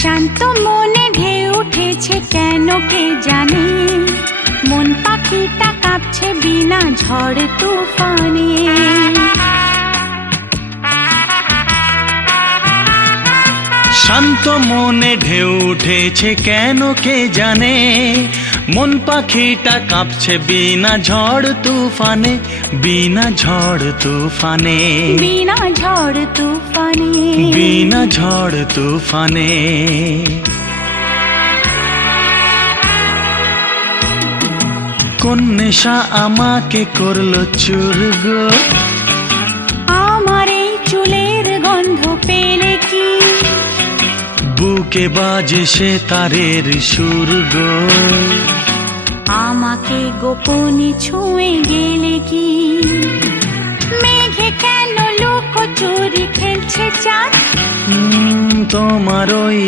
শান্ত মনে ঢেউ উঠেছে কেন কে জানে, মন পাখিটা কাঁপছে বিনা ঝড় তুফানে। শান্ত মনে ঢেউ উঠেছে কেন কে জানে, মন পাখিটা কাঁপছে বিনা ঝড় তুফানে, বিনা ঝড় তুফানে, বিনা ঝড় তুফানে, বিনা ঝড় তুফানে। কোন নেশা আমাকে করলো চুর গো, আমার এই চুলের গন্ধ পেলে কি, বুকে বাজে সে তারের সুর গো, আমাকে গোপনে ছুঁয়ে গেলে কি, মেঘে কেন লুকোচুরি খেলছে চাঁদ, তোমার ওই